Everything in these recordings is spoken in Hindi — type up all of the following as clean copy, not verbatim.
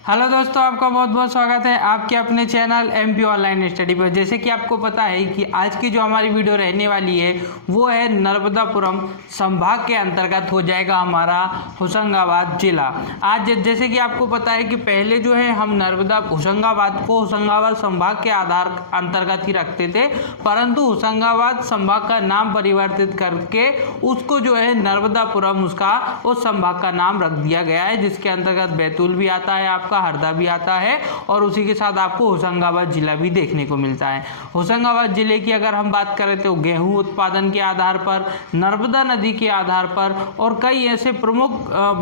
हेलो दोस्तों, आपका बहुत बहुत स्वागत है आपके अपने चैनल एमपी ऑनलाइन स्टडी पर। जैसे कि आपको पता है कि आज की जो हमारी वीडियो रहने वाली है वो है नर्मदापुरम संभाग के अंतर्गत हो जाएगा हमारा होशंगाबाद जिला। आज जैसे कि आपको पता है कि पहले जो है हम होशंगाबाद को होशंगाबाद संभाग के आधार अंतर्गत ही रखते थे, परंतु होशंगाबाद संभाग का नाम परिवर्तित करके उसको जो है नर्मदापुरम उसका उस संभाग का नाम रख दिया गया है, जिसके अंतर्गत बैतूल भी आता है, आपका हरदा भी आता है और उसी के साथ आपको होशंगाबाद जिला भी देखने को मिलता है। होशंगाबाद जिले की अगर हम बात करें तो गेहूं उत्पादन के आधार पर, नर्मदा नदी के आधार पर और कई ऐसे प्रमुख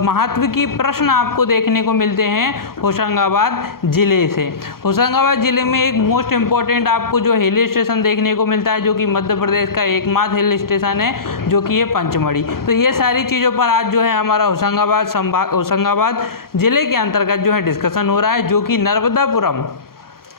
महत्व की प्रश्न आपको देखने को मिलते हैं होशंगाबाद जिले से। होशंगाबाद जिले में एक मोस्ट इंपॉर्टेंट आपको जो हिल स्टेशन देखने को मिलता है, जो कि मध्य प्रदेश का एकमात्र हिल स्टेशन है, जो कि है पंचमढ़ी। तो ये सारी चीज़ों पर आज जो है हमारा होशंगाबाद जिले के अंतर्गत जो है डिस्कशन हो रहा है, जो कि नर्मदापुरम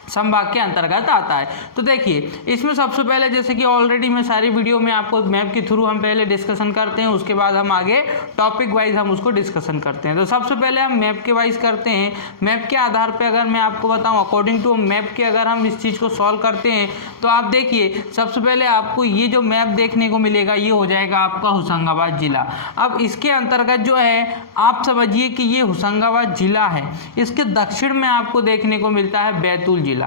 संभाग के अंतर्गत आता है। तो देखिए, इसमें सबसे पहले जैसे कि ऑलरेडी मैं सारी वीडियो में आपको मैप के थ्रू हम पहले डिस्कशन करते हैं, उसके बाद हम आगे टॉपिक वाइज हम उसको डिस्कशन करते हैं। तो सबसे पहले हम मैप के वाइज करते हैं। मैप के आधार पे अगर मैं आपको बताऊं, अकॉर्डिंग टू मैप के अगर हम इस चीज़ को सॉल्व करते हैं तो आप देखिए, सबसे पहले आपको ये जो मैप देखने को मिलेगा ये हो जाएगा आपका होशंगाबाद जिला। अब इसके अंतर्गत जो है आप समझिए कि ये होशंगाबाद जिला है, इसके दक्षिण में आपको देखने को मिलता है बैतूल जिला।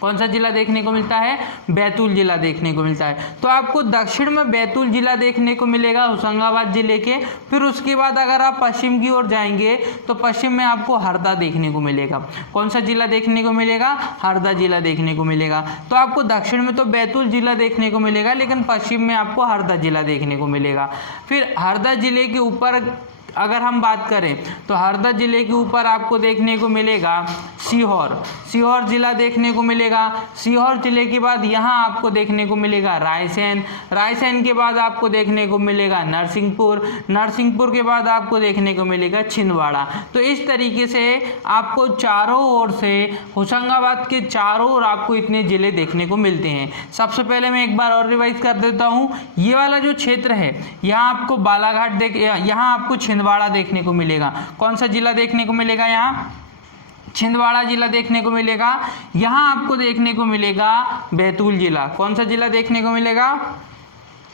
कौन सा जिला देखने को मिलता है? बैतूल जिला देखने को मिलता है। तो आपको दक्षिण में बैतूल जिला देखने को मिलेगा होशंगाबाद जिले के। फिर उसके बाद अगर आप पश्चिम की ओर जाएंगे तो पश्चिम में आपको हरदा देखने को मिलेगा। कौन सा जिला देखने को मिलेगा? हरदा जिला देखने को मिलेगा। तो आपको दक्षिण में तो बैतूल जिला देखने को मिलेगा, लेकिन पश्चिम में आपको हरदा जिला देखने को मिलेगा। फिर हरदा जिले के ऊपर अगर हम बात करें तो हरदा जिले के ऊपर आपको देखने को मिलेगा सीहोर जिला देखने को मिलेगा। सीहोर जिले के बाद यहाँ आपको देखने को मिलेगा रायसेन के बाद आपको देखने को मिलेगा नरसिंहपुर के बाद आपको देखने को मिलेगा छिंदवाड़ा। तो इस तरीके से आपको चारों ओर से होशंगाबाद के चारों ओर आपको इतने जिले देखने को मिलते हैं। सबसे पहले मैं एक बार और रिवाइज कर देता हूँ। ये वाला जो क्षेत्र है, यहाँ आपको बालाघाट यहाँ आपको छिंदवाड़ा देखने को मिलेगा। कौन सा जिला देखने को मिलेगा? यहाँ छिंदवाड़ा जिला देखने को मिलेगा। यहाँ आपको देखने को मिलेगा बैतूल जिला। कौन सा जिला देखने को मिलेगा?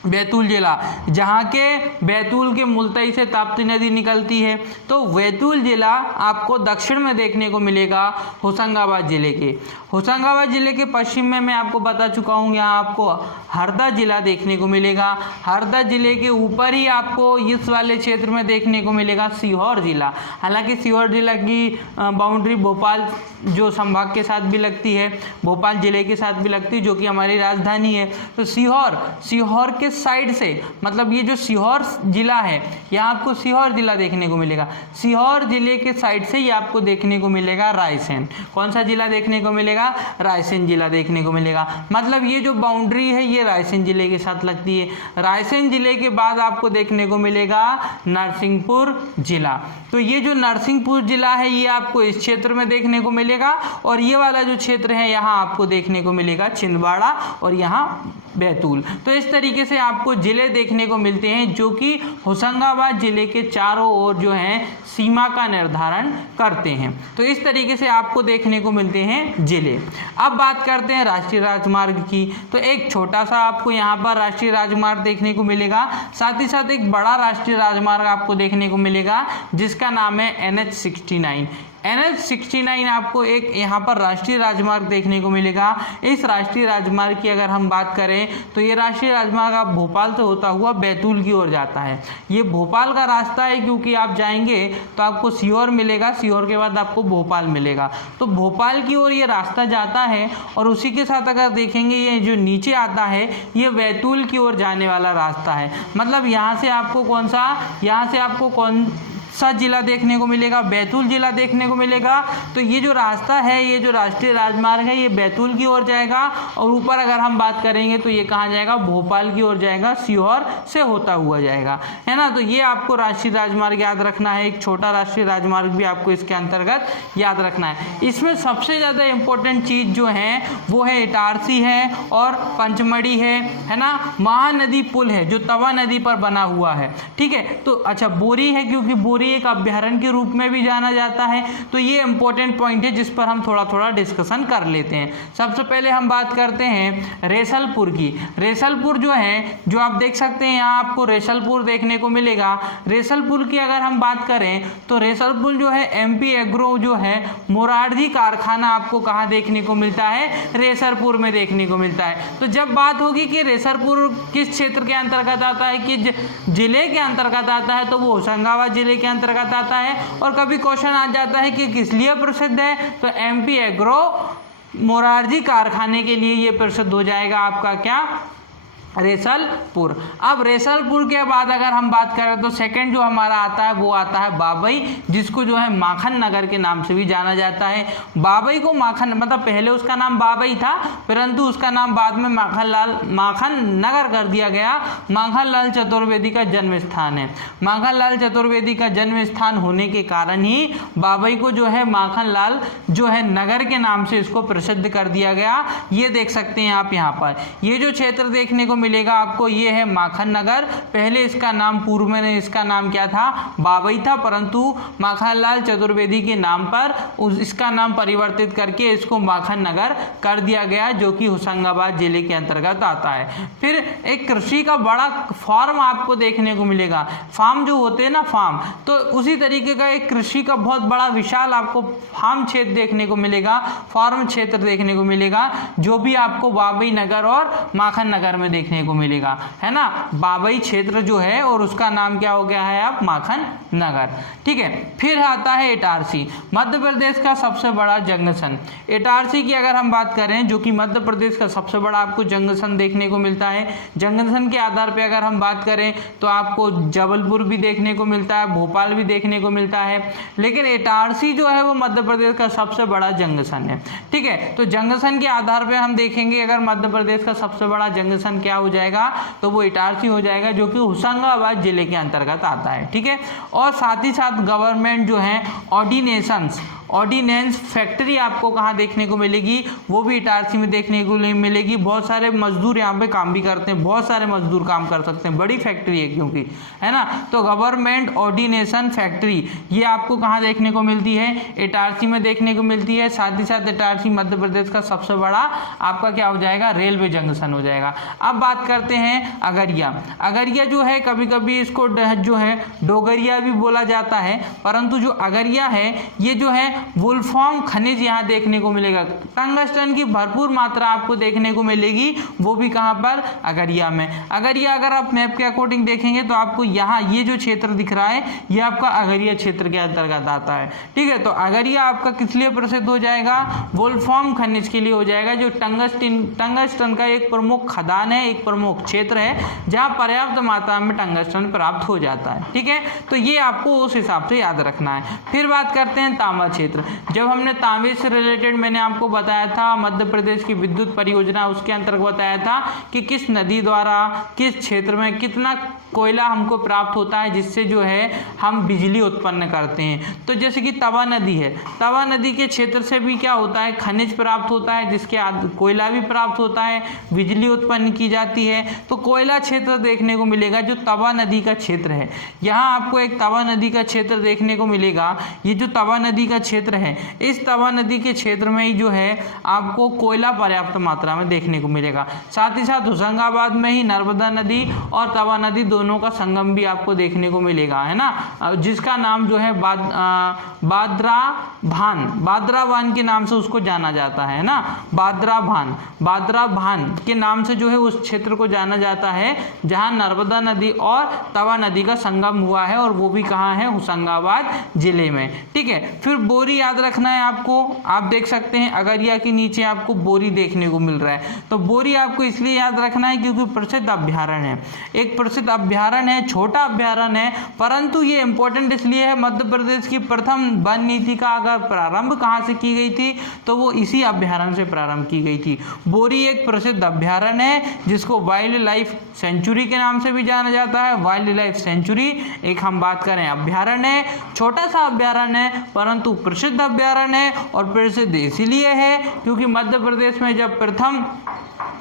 बैतूल जिला, जहाँ के बैतूल के मुल्तई से ताप्ती नदी निकलती है। तो बैतूल जिला आपको दक्षिण में देखने को मिलेगा होशंगाबाद जिले के। होशंगाबाद जिले के पश्चिम में मैं आपको बता चुका हूँ, यहाँ आपको हरदा जिला देखने को मिलेगा। हरदा जिले के ऊपर ही आपको इस वाले क्षेत्र में देखने को मिलेगा सीहोर जिला। हालांकि सीहोर जिला की बाउंड्री भोपाल जो संभाग के साथ भी लगती है, भोपाल जिले के साथ भी लगती है, जो कि हमारी राजधानी है। तो सीहोर के साइड से, मतलब ये जो सीहोर जिला है, यहाँ आपको सीहोर जिला देखने को मिलेगा। सीहोर जिले के साइड से ही आपको देखने को मिलेगा रायसेन। कौन सा जिला देखने को मिलेगा? रायसेन जिला देखने को मिलेगा। मतलब ये जो बाउंड्री है ये रायसेन जिले के साथ लगती है। रायसेन जिले के बाद आपको देखने को मिलेगा नरसिंहपुर जिला। तो ये जो नरसिंहपुर जिला है ये आपको इस क्षेत्र में देखने को मिलेगा, और ये वाला जो क्षेत्र है यहाँ आपको देखने को मिलेगा छिंदवाड़ा और यहाँ बैतूल। तो इस तरीके से आपको जिले देखने को मिलते हैं, जो कि होशंगाबाद जिले के चारों ओर जो है सीमा का निर्धारण करते हैं। तो इस तरीके से आपको देखने को मिलते हैं जिले। अब बात करते हैं राष्ट्रीय राजमार्ग की। तो एक छोटा सा आपको यहाँ पर राष्ट्रीय राजमार्ग देखने को मिलेगा, साथ ही साथ एक बड़ा राष्ट्रीय राजमार्ग आपको देखने को मिलेगा, जिसका नाम है NH69। NH69 आपको एक यहाँ पर राष्ट्रीय राजमार्ग देखने को मिलेगा। इस राष्ट्रीय राजमार्ग की अगर हम बात करें तो ये राष्ट्रीय राजमार्ग आप भोपाल से होता हुआ बैतूल की ओर जाता है। ये भोपाल का रास्ता है, क्योंकि आप जाएंगे तो आपको सीहोर मिलेगा, सीहोर के बाद आपको भोपाल मिलेगा। तो भोपाल की ओर ये रास्ता जाता है, और उसी के साथ अगर देखेंगे ये जो नीचे आता है ये बैतूल की ओर जाने वाला रास्ता है। मतलब यहाँ से आपको कौन सा जिला देखने को मिलेगा? बैतूल जिला देखने को मिलेगा। तो ये जो रास्ता है, ये जो राष्ट्रीय राजमार्ग है, ये बैतूल की ओर जाएगा, और ऊपर अगर हम बात करेंगे तो ये कहाँ जाएगा? भोपाल की ओर जाएगा, सीहोर से होता हुआ जाएगा, है ना। तो ये आपको राष्ट्रीय राजमार्ग याद रखना है। एक छोटा राष्ट्रीय राजमार्ग भी आपको इसके अंतर्गत याद रखना है। इसमें सबसे ज़्यादा इंपॉर्टेंट चीज़ जो है वो है इटारसी है और पंचमढ़ी है ना। महानदी पुल है जो तवा नदी पर बना हुआ है, ठीक है। तो अच्छा, बोरी है, क्योंकि बोरी बोरी एक अभ्यारण्य के रूप में भी जाना जाता है। तो ये इंपॉर्टेंट पॉइंट है जिस पर हम थोड़ा थोड़ा डिस्कशन कर लेते हैं। सबसे पहले हम बात करते हैं रेसलपुर की। रेसलपुर जो है, जो आप देख सकते हैं यहाँ आपको रेसलपुर देखने को मिलेगा। रेसलपुर की अगर हम बात करें तो रेसलपुर जो है एमपी एग्रो जो है मोरारजी कारखाना आपको कहाँ देखने को मिलता है, रेसलपुर में देखने को मिलता है। तो जब बात होगी कि रेसलपुर किस क्षेत्र के अंतर्गत आता है, किस जिले के अंतर्गत आता है, तो वो होशंगाबाद जिले के अंतर्गत आता है। और कभी क्वेश्चन आ जाता है कि किस लिए प्रसिद्ध है, तो एमपी एग्रो मोरारजी कारखाने के लिए ये प्रसिद्ध हो जाएगा आपका क्या, रेसलपुर। अब रेसलपुर के बाद अगर हम बात करें तो सेकंड जो हमारा आता है वो आता है बाबई, जिसको जो है माखन नगर के नाम से भी जाना जाता है। बाबई को माखन, मतलब पहले उसका नाम बाबई था, परंतु उसका नाम बाद में माखन नगर कर दिया गया। माखनलाल चतुर्वेदी का जन्म स्थान है। माखनलाल चतुर्वेदी का जन्म स्थान होने के कारण ही बाबई को जो है माखनलाल जो है नगर के नाम से इसको प्रसिद्ध कर दिया गया। ये देख सकते हैं आप यहाँ पर, ये जो क्षेत्र देखने को मिलेगा आपको, ये है माखन नगर। पहले इसका नाम, पूर्व में इसका नाम क्या था, बाबई था, परंतु माखनलाल चतुर्वेदी के नाम पर इसका नाम परिवर्तित करके इसको माखन नगर कर दिया गया, जो कि होशंगाबाद जिले के अंतर्गत आता है। फिर एक कृषि का बड़ा फार्म आपको देखने को मिलेगा। फार्म जो होते हैं ना, फार्म, तो उसी तरीके का एक कृषि का बहुत बड़ा विशाल आपको फार्म क्षेत्र देखने को मिलेगा, फार्म क्षेत्र देखने को मिलेगा, जो भी आपको बाबई नगर और माखन नगर में देखने को मिलेगा, है ना। बाबई क्षेत्र जो है और उसका नाम क्या हो गया है अब, माखन नगर। ठीक है, फिर आता है इटारसी, मध्य प्रदेश का सबसे बड़ा जंक्शन। इटारसी की अगर हम बात करें, जो कि मध्य प्रदेश का सबसे बड़ा आपको जंक्शन देखने को मिलता है। जंक्शन के आधार पे अगर हम बात करें तो आपको जबलपुर भी देखने को मिलता है, भोपाल भी देखने को मिलता है, लेकिन इटारसी जो है वो मध्य प्रदेश का सबसे बड़ा जंक्शन है। ठीक है, तो जंक्शन के आधार पे हम देखेंगे अगर मध्य प्रदेश का सबसे बड़ा जंक्शन क्या हो जाएगा, तो वो इटारसी हो जाएगा, जो कि होशंगाबाद जिले के अंतर्गत आता है। ठीक है, और साथ ही साथ गवर्नमेंट जो है ऑर्डिनेंस फैक्ट्री आपको कहाँ देखने को मिलेगी, वो भी इटारसी में देखने को मिलेगी। बहुत सारे मजदूर यहाँ पे काम भी करते हैं, बहुत सारे मजदूर काम कर सकते हैं, बड़ी फैक्ट्री है क्योंकि, है ना। तो गवर्नमेंट ऑर्डिनेशन फैक्ट्री ये आपको कहाँ देखने को मिलती है, इटारसी में देखने को मिलती है। साथ ही साथ इटारसी मध्य प्रदेश का सबसे बड़ा आपका क्या हो जाएगा, रेलवे जंक्शन हो जाएगा। अब बात करते हैं अगरिया। अगरिया जो है कभी कभी इसको जो है डोगरिया भी बोला जाता है, परंतु जो अगरिया है ये जो है वुल्फ्राम खनिज यहाँ देखने को मिलेगा। टंगस्टन की भरपूर मात्रा आपको देखने को मिलेगी, वो भी कहाँ पर, अगरिया में। अगरिया अगर आप मैप के अकॉर्डिंग देखेंगे तो आपको यहाँ ये जो क्षेत्र दिख रहा है ये आपका अगरिया क्षेत्र के अंतर्गत आता है। ठीक है, तो अगरिया आपका किस लिए प्रसिद्ध हो जाएगा, वुल्फ्राम खनिज के लिए हो जाएगा, जो टंगस्टन का एक प्रमुख खदान है, एक प्रमुख क्षेत्र है जहाँ पर्याप्त मात्रा में टंगस्टन प्राप्त हो जाता है। ठीक है, तो ये आपको उस हिसाब से याद रखना है। फिर बात करते हैं तांबा क्षेत्र। जब हमने तांबे से रिलेटेड मैंने आपको बताया था, मध्य प्रदेश की विद्युत परियोजना, उसके अंतर्गत बताया था कि किस नदी द्वारा किस क्षेत्र में कितना कोयला हमको प्राप्त होता है, जिससे जो है हम बिजली उत्पन्न करते हैं। तो जैसे कि तवा नदी है, तवा नदी के क्षेत्र से भी क्या होता है, खनिज प्राप्त होता है, जिसके कोयला भी प्राप्त होता है, बिजली उत्पन्न की जाती है। तो कोयला क्षेत्र देखने को मिलेगा जो तवा नदी का क्षेत्र है। यहाँ आपको एक तवा नदी का क्षेत्र देखने को मिलेगा। ये जो तवा नदी का क्षेत्र है, इस तवा नदी के क्षेत्र में ही जो है आपको कोयला पर्याप्त मात्रा में देखने को मिलेगा। साथ ही साथ होशंगाबाद में ही नर्मदा नदी और तवा नदी दोनों का संगम भी आपको देखने को मिलेगा, है ना, जिसका नाम जो है बादरा भान के नाम से उसको जाना जाता है ना। बादरा भान के नाम से जो है उस क्षेत्र को जाना जाता है जहां नर्मदा नदी और तवा नदी का संगम हुआ है, और वो भी कहाँ है, होशंगाबाद जिले में। ठीक है, फिर बोरी याद रखना है आपको। आप देख सकते हैं अगरिया के नीचे आपको बोरी देखने को मिल रहा है। तो बोरी आपको इसलिए याद रखना है क्योंकि प्रसिद्ध अभ्यारण्य है, एक प्रसिद्ध अभ्यारण्य है, छोटा अभ्यारण्य है, परंतु ये इंपॉर्टेंट इसलिए है, मध्य प्रदेश की प्रथम वन नीति का अगर प्रारंभ कहाँ से की गई थी तो वो इसी अभ्यारण्य से प्रारंभ की गई थी। बोरी एक प्रसिद्ध अभ्यारण्य है जिसको वाइल्ड लाइफ सेंचुरी के नाम से भी जाना जाता है। वाइल्ड लाइफ सेंचुरी एक हम बात करें अभ्यारण्य है, छोटा सा अभ्यारण्य है, परंतु प्रसिद्ध अभ्यारण्य है। और प्रसिद्ध इसीलिए है क्योंकि मध्य प्रदेश में जब प्रथम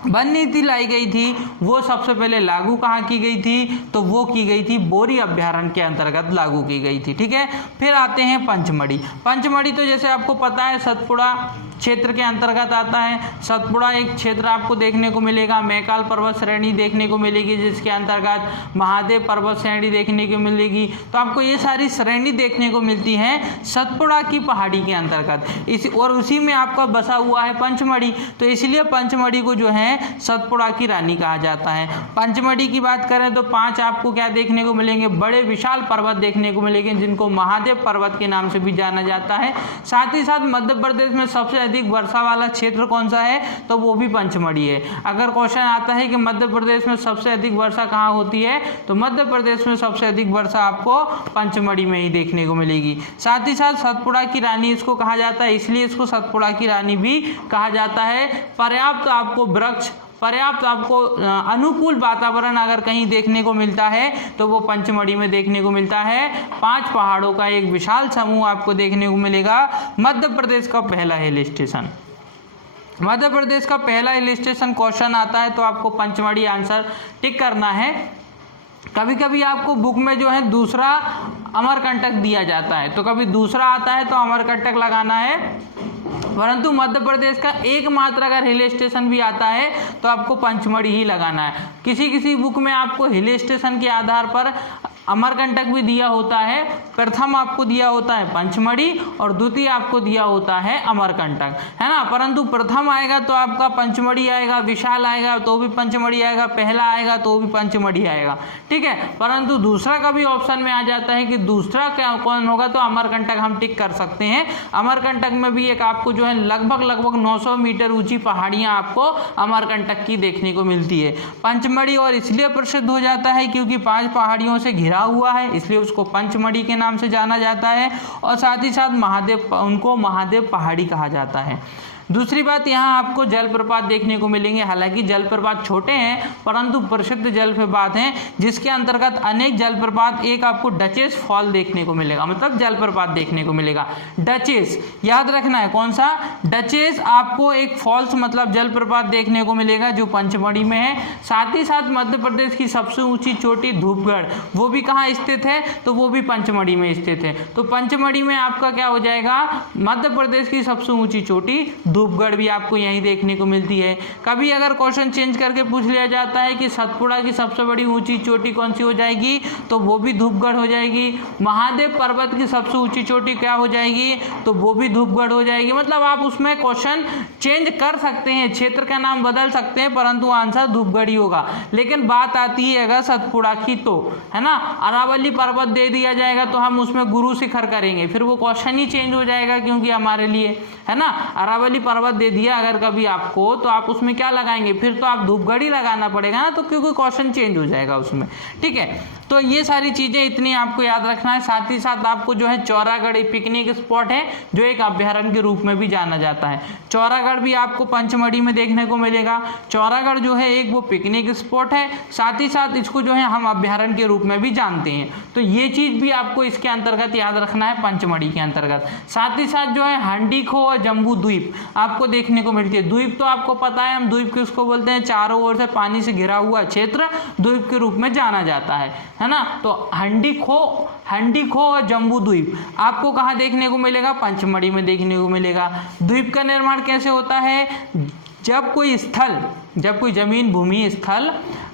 वन नीति लाई गई थी वो सबसे पहले लागू कहाँ की गई थी, तो वो की गई थी बोरी अभ्यारण्य के अंतर्गत लागू की गई थी। ठीक है, फिर आते हैं पंचमढ़ी। पंचमढ़ी तो जैसे आपको पता है सतपुड़ा क्षेत्र के अंतर्गत आता है। सतपुड़ा एक क्षेत्र आपको देखने को मिलेगा, मैकाल पर्वत श्रेणी देखने को मिलेगी जिसके अंतर्गत महादेव पर्वत श्रेणी देखने को मिलेगी। तो आपको ये सारी श्रेणी देखने को मिलती है सतपुड़ा की पहाड़ी के अंतर्गत। और उसी में आपका बसा हुआ है पंचमढ़ी, तो इसलिए पंचमढ़ी को जो है सतपुड़ा की रानी कहा जाता है। पंचमढ़ी की बात करें तो 5 आपको क्या देखने को मिलेंगे, बड़े विशाल पर्वत देखने को मिलेंगे जिनको महादेव पर्वत के नाम से भी जाना जाता है। साथ ही साथ मध्य प्रदेश में सबसे अधिक वर्षा वाला क्षेत्र कौन सा है, तो वो भी पंचमढ़ी है। अगर क्वेश्चन आता है कि मध्य प्रदेश में सबसे अधिक वर्षा कहाँ होती है, तो मध्य प्रदेश में सबसे अधिक वर्षा आपको पंचमढ़ी में ही देखने को मिलेगी। साथ ही साथ सतपुड़ा की रानी इसको कहा जाता है, इसलिए इसको सतपुड़ा की रानी भी कहा जाता है। पर्याप्त आपको वृक्ष, पर्याप्त आपको अनुकूल वातावरण अगर कहीं देखने को मिलता है तो वो पंचमढ़ी में देखने को मिलता है। 5 पहाड़ों का एक विशाल समूह आपको देखने को मिलेगा। मध्य प्रदेश का पहला हिल स्टेशन, मध्य प्रदेश का पहला हिल स्टेशन क्वेश्चन आता है तो आपको पंचमढ़ी आंसर टिक करना है। कभी कभी आपको बुक में जो है दूसरा अमरकंटक दिया जाता है, तो कभी दूसरा आता है तो अमरकंटक लगाना है, परंतु मध्य प्रदेश का एकमात्र अगर हिल स्टेशन भी आता है तो आपको पंचमढ़ी ही लगाना है। किसी किसी बुक में आपको हिल स्टेशन के आधार पर अमरकंटक भी दिया होता है। प्रथम आपको दिया होता है पंचमढ़ी और द्वितीय आपको दिया होता है अमरकंटक, है ना। परंतु प्रथम आएगा तो आपका पंचमढ़ी आएगा, विशाल आएगा तो भी पंचमढ़ी आएगा, पहला आएगा तो भी पंचमढ़ी आएगा, ठीक है। परंतु दूसरा का भी ऑप्शन में आ जाता है कि दूसरा क्या कौन होगा, तो अमरकंटक हम टिक कर सकते हैं। अमरकंटक में भी एक आपको जो है लगभग 900 मीटर ऊंची पहाड़ियां आपको अमरकंटक की देखने को मिलती है। पंचमढ़ी और इसलिए प्रसिद्ध हो जाता है क्योंकि 5 पहाड़ियों से घिरा हुआ है, इसलिए उसको पंचमढ़ी के नाम से जाना जाता है। और साथ ही साथ उनको महादेव पहाड़ी कहा जाता है। दूसरी बात, यहाँ आपको जलप्रपात देखने को मिलेंगे। हालांकि जलप्रपात छोटे हैं परंतु प्रसिद्ध जलप्रपात हैं, जिसके अंतर्गत अनेक जलप्रपात, एक आपको डचेस फॉल देखने को मिलेगा, मतलब जलप्रपात देखने को मिलेगा। डचेस याद रखना है, कौन सा, डचेस आपको एक फॉल्स मतलब जलप्रपात देखने को मिलेगा जो पंचमढ़ी में है। साथ ही साथ मध्य प्रदेश की सबसे ऊंची चोटी धूपगढ़, वो भी कहाँ स्थित है, तो वो भी पंचमढ़ी में स्थित है। तो पंचमढ़ी में आपका क्या हो जाएगा, मध्य प्रदेश की सबसे ऊंची चोटी धूपगढ़ भी आपको यहीं देखने को मिलती है। कभी अगर क्वेश्चन चेंज करके पूछ लिया जाता है कि सतपुड़ा की सबसे बड़ी ऊंची चोटी कौन सी हो जाएगी, तो वो भी धूपगढ़ हो जाएगी। महादेव पर्वत की सबसे ऊंची चोटी क्या हो जाएगी, तो वो भी धूपगढ़ हो जाएगी। मतलब आप उसमें क्वेश्चन चेंज कर सकते हैं, क्षेत्र का नाम बदल सकते हैं, परंतु आंसर धूपगढ़ ही होगा। लेकिन बात आती है अगर सतपुड़ा की, तो है ना, अरावली पर्वत दे दिया जाएगा तो हम उसमें गुरु शिखर करेंगे, फिर वो क्वेश्चन ही चेंज हो जाएगा क्योंकि हमारे लिए, है ना। अरावली पर्वत दे दिया अगर कभी आपको, तो आप उसमें क्या लगाएंगे, फिर तो आप धूपगढ़ ही लगाना पड़ेगा ना, तो क्योंकि क्वेश्चन चेंज हो जाएगा उसमें, ठीक है। तो ये सारी चीजें इतनी आपको याद रखना है। साथ ही साथ आपको जो है चौरागढ़ एक पिकनिक स्पॉट है जो एक अभ्यारण्य के रूप में भी जाना जाता है। चौरागढ़ भी आपको पंचमढ़ी में देखने को मिलेगा। चौरागढ़ जो है एक वो पिकनिक स्पॉट है, साथ ही साथ इसको जो है हम अभ्यारण्य के रूप में भी जानते हैं। तो ये चीज भी आपको इसके अंतर्गत याद रखना है, पंचमढ़ी के अंतर्गत। साथ ही साथ जो है हंडीखो और जम्बू द्वीप आपको देखने को मिलती है। द्वीप तो आपको पता है, हम द्वीप किसको बोलते हैं, चारों ओर से पानी से घिरा हुआ क्षेत्र द्वीप के रूप में जाना जाता है ना। तो हंडीखो और जम्बू द्वीप आपको कहाँ देखने को मिलेगा, पंचमढ़ी में देखने को मिलेगा। द्वीप का निर्माण कैसे होता है, जब कोई जमीन भूमि स्थल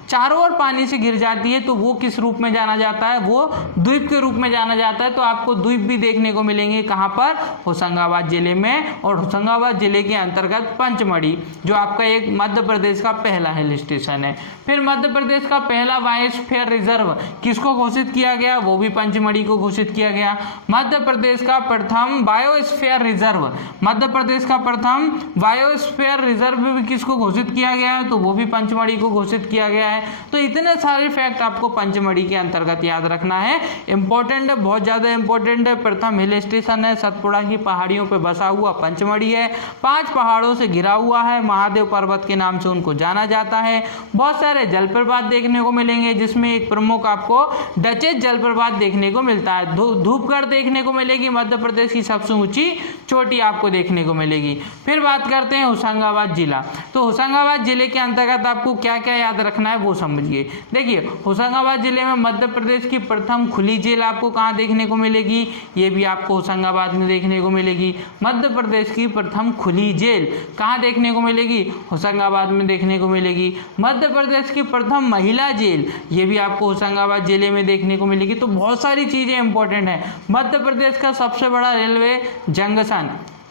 चारों ओर पानी से घिर जाती है तो वो किस रूप में जाना जाता है, वो द्वीप के रूप में जाना जाता है। तो आपको द्वीप भी देखने को मिलेंगे कहाँ पर, होशंगाबाद जिले में, और होशंगाबाद जिले के अंतर्गत पंचमढ़ी जो आपका एक मध्य प्रदेश का पहला हिल स्टेशन है। फिर मध्य प्रदेश का पहला बायोस्फीयर रिजर्व किसको घोषित किया गया, वो भी पंचमढ़ी को घोषित किया गया। मध्य प्रदेश का प्रथम बायोस्फीयर रिजर्व, मध्य प्रदेश का प्रथम बायोस्फीयर रिजर्व भी किसको घोषित किया गया है, तो वो भी पंचमढ़ी को घोषित किया गया है। तो इतने सारे फैक्ट आपको पंचमढ़ी के अंतर्गत याद रखना है। इंपॉर्टेंट है, बहुत ज़्यादा इंपॉर्टेंट है। प्रथम हिल स्टेशन है, सतपुड़ा की पहाड़ियों पर बसा हुआ पंचमढ़ी है। 5 पहाड़ों से घिरा हुआ है, महादेव पर्वत के नाम से उनको जाना जाता है। बहुत सारे जलप्रपात देखने को मिलेंगे, जिसमें एक प्रमुख आपको डचेज जलप्रपात देखने को मिलता है। धूपगढ़ देखने को मिलेगी, मध्य प्रदेश की सबसे ऊंची चोटी आपको देखने को मिलेगी। फिर बात करते हैं होशंगाबाद जिला। तो होशंगाबाद जिले के अंतर्गत आपको क्या क्या याद रखना है वो समझिए। देखिए, होशंगाबाद जिले में मध्य प्रदेश की प्रथम खुली जेल आपको कहाँ देखने को मिलेगी, ये भी आपको होशंगाबाद में देखने को मिलेगी। मध्य प्रदेश की प्रथम खुली जेल कहाँ देखने को मिलेगी, होशंगाबाद में देखने को मिलेगी। मध्य प्रदेश की प्रथम महिला जेल, ये भी आपको होशंगाबाद जिले में देखने को मिलेगी। तो बहुत सारी चीजें इंपॉर्टेंट है। मध्य प्रदेश का सबसे बड़ा रेलवे जंक्शन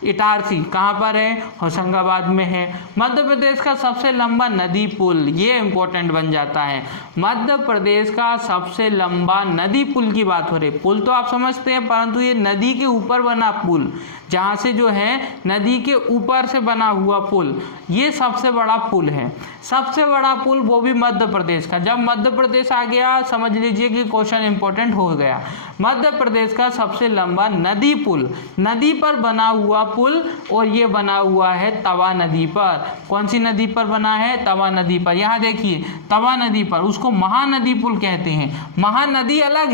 इटारसी कहाँ पर है, होशंगाबाद में है। मध्य प्रदेश का सबसे लंबा नदी पुल, ये इंपॉर्टेंट बन जाता है। मध्य प्रदेश का सबसे लंबा नदी पुल की बात हो रही है। पुल तो आप समझते हैं, परंतु ये नदी के ऊपर बना पुल, जहाँ से जो है नदी के ऊपर से बना हुआ पुल, ये सबसे बड़ा पुल है। सबसे बड़ा पुल वो भी मध्य प्रदेश का। जब मध्य प्रदेश आ गया समझ लीजिए कि क्वेश्चन इंपॉर्टेंट हो गया। मध्य प्रदेश का सबसे लंबा नदी पुल, नदी पर बना हुआ पुल, और ये बना हुआ है तवा नदी पर। कौन सी नदी पर बना है, तवा नदी पर। यहाँ देखिए तवा नदी पर, उसको महानदी पुल कहते हैं। महानदी अलग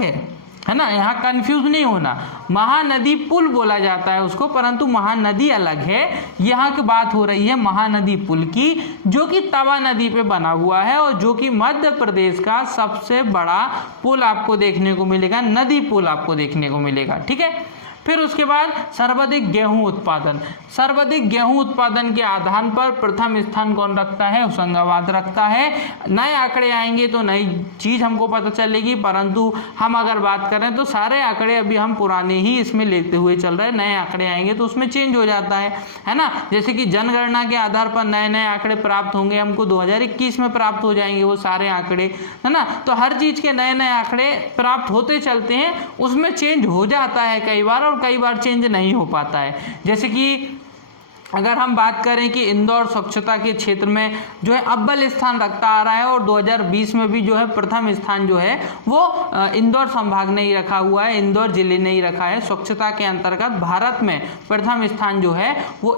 है ना, यहाँ कंफ्यूज नहीं होना। महानदी पुल बोला जाता है उसको, परंतु महानदी अलग है। यहाँ की बात हो रही है महानदी पुल की, जो कि तवा नदी पे बना हुआ है और जो कि मध्य प्रदेश का सबसे बड़ा पुल आपको देखने को मिलेगा, नदी पुल आपको देखने को मिलेगा। ठीक है। फिर उसके बाद सर्वाधिक गेहूं उत्पादन। सर्वाधिक गेहूं उत्पादन के आधार पर प्रथम स्थान कौन रखता है, होशंगाबाद रखता है। नए आंकड़े आएंगे तो नई चीज हमको पता चलेगी, परंतु हम अगर बात करें तो सारे आंकड़े अभी हम पुराने ही इसमें लेते हुए चल रहे हैं। नए आंकड़े आएंगे तो उसमें चेंज हो जाता है ना। जैसे कि जनगणना के आधार पर नए नए आंकड़े प्राप्त होंगे, हमको 2021 में प्राप्त हो जाएंगे वो सारे आंकड़े, है ना। तो हर चीज के नए नए आंकड़े प्राप्त होते चलते हैं, उसमें चेंज हो जाता है कई बार, और कई बार चेंज नहीं हो पाता है। जैसे कि अगर हम बात करें कि इंदौर स्वच्छता के क्षेत्र में जो है अव्वल स्थान रखता आ रहा है, और 2020 में भी जो है प्रथम स्थान जो है वो इंदौर संभाग ने ही रखा हुआ है, इंदौर जिले ने ही रखा है। स्वच्छता के अंतर्गत भारत में प्रथम स्थान जो है वो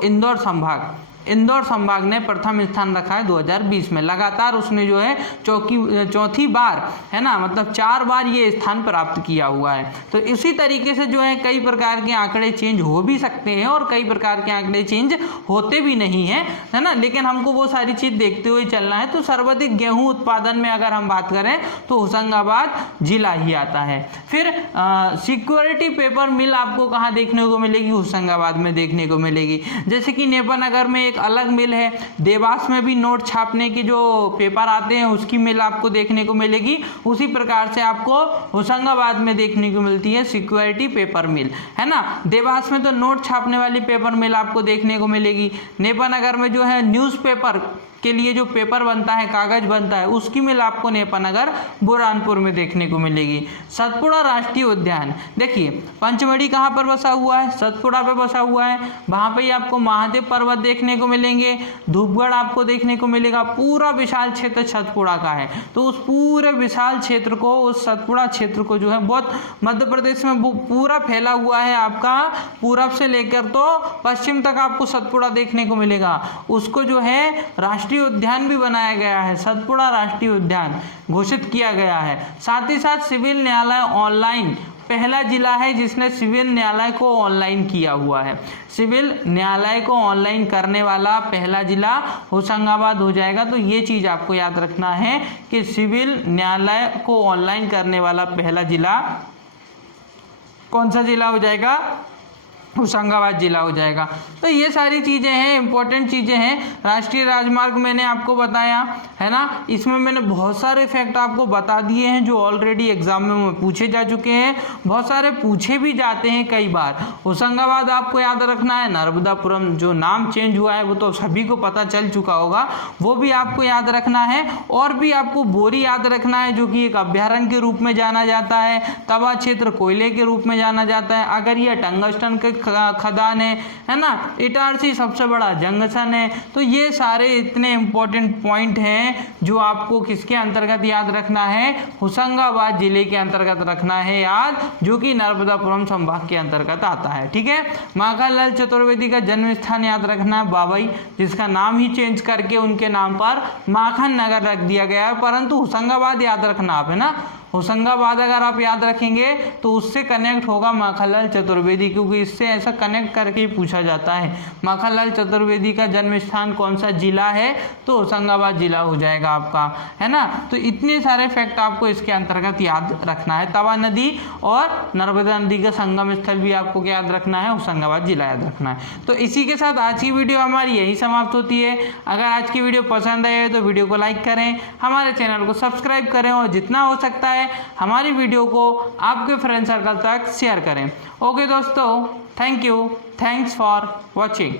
इंदौर संभाग ने प्रथम स्थान रखा है 2020 में। लगातार उसने जो है चौथी बार, है ना, मतलब 4 बार ये स्थान प्राप्त किया हुआ है। तो इसी तरीके से जो है कई प्रकार के आंकड़े चेंज हो भी सकते हैं और कई प्रकार के आंकड़े चेंज होते भी नहीं है, है ना, लेकिन हमको वो सारी चीज देखते हुए चलना है। तो सर्वाधिक गेहूं उत्पादन में अगर हम बात करें तो होशंगाबाद जिला ही आता है। फिर सिक्योरिटी पेपर मिल आपको कहाँ देखने को मिलेगी, होशंगाबाद में देखने को मिलेगी। जैसे कि नेपानगर में एक अलग मिल है, देवास में भी नोट छापने के जो पेपर आते हैं उसकी मिल आपको देखने को मिलेगी। उसी प्रकार से आपको होशंगाबाद में देखने को मिलती है सिक्योरिटी पेपर मिल, है ना। देवास में तो नोट छापने वाली पेपर मिल आपको देखने को मिलेगी। नेपानगर में जो है न्यूज़पेपर के लिए जो पेपर बनता है, कागज बनता है, उसकी मिल आपको नेपानगर बुरहानपुर में देखने को मिलेगी। सतपुड़ा राष्ट्रीय उद्यान, देखिए पंचमढ़ी कहाँ पर बसा हुआ है, सतपुड़ा पे बसा हुआ है। वहाँ पे ही आपको महादेव पर्वत देखने को मिलेंगे, धूपगढ़ आपको देखने को मिलेगा। पूरा विशाल क्षेत्र सतपुड़ा का है। तो उस पूरे विशाल क्षेत्र को, उस सतपुड़ा क्षेत्र को जो है बहुत मध्य प्रदेश में पूरा फैला हुआ है। आपका पूरब से लेकर तो पश्चिम तक आपको सतपुड़ा देखने को मिलेगा। उसको जो है राष्ट्रीय उद्यान भी बनाया गया है, सतपुड़ा राष्ट्रीय उद्यान घोषित किया गया है। साथ ही साथ सिविल न्यायालय ऑनलाइन, पहला जिला है जिसने सिविल न्यायालय को ऑनलाइन किया हुआ है। सिविल न्यायालय को ऑनलाइन करने वाला पहला जिला होशंगाबाद हो जाएगा। तो ये चीज आपको याद रखना है कि सिविल न्यायालय को ऑनलाइन करने वाला पहला जिला कौन सा जिला हो जाएगा, होशंगाबाद जिला हो जाएगा। तो ये सारी चीज़ें हैं, इंपॉर्टेंट चीज़ें हैं। राष्ट्रीय राजमार्ग मैंने आपको बताया, है ना, इसमें मैंने बहुत सारे फैक्ट आपको बता दिए हैं जो ऑलरेडी एग्जाम में पूछे जा चुके हैं, बहुत सारे पूछे भी जाते हैं कई बार। होशंगाबाद आपको याद रखना है, नर्मदापुरम जो नाम चेंज हुआ है वो तो सभी को पता चल चुका होगा, वो भी आपको याद रखना है। और भी आपको बोरी याद रखना है जो कि एक अभ्यारण्य के रूप में जाना जाता है, तवा क्षेत्र कोयले के रूप में जाना जाता है। अगर यह टंगस्टन के खदान है ना। इटारसी सबसे बड़ा जंक्शन है। तो ये सारे इतने इंपॉर्टेंट पॉइंट हैं जो आपको किसके अंतर्गत याद रखना है, होशंगाबाद जिले के अंतर्गत रखना है याद, जो कि नर्मदापुरम संभाग के अंतर्गत आता है। ठीक है, माखनलाल चतुर्वेदी का जन्म स्थान याद रखना है बाबई, जिसका नाम ही चेंज करके उनके नाम पर माखन नगर रख दिया गया है, परंतु होशंगाबाद याद रखना आप, है ना। होशंगाबाद अगर आप याद रखेंगे तो उससे कनेक्ट होगा माखनलाल चतुर्वेदी, क्योंकि इससे ऐसा कनेक्ट करके ही पूछा जाता है। माखनलाल चतुर्वेदी का जन्म स्थान कौन सा जिला है, तो होशंगाबाद जिला हो जाएगा आपका, है ना। तो इतने सारे फैक्ट आपको इसके अंतर्गत याद रखना है। तवा नदी और नर्मदा नदी का संगम स्थल भी आपको क्या याद रखना है, होशंगाबाद जिला याद रखना है। तो इसी के साथ आज की वीडियो हमारी यही समाप्त होती है। अगर आज की वीडियो पसंद आई है तो वीडियो को लाइक करें, हमारे चैनल को सब्सक्राइब करें और जितना हो सकता है हमारी वीडियो को आपके फ्रेंड सर्कल तक शेयर करें। ओके दोस्तों, thank you, thanks for watching.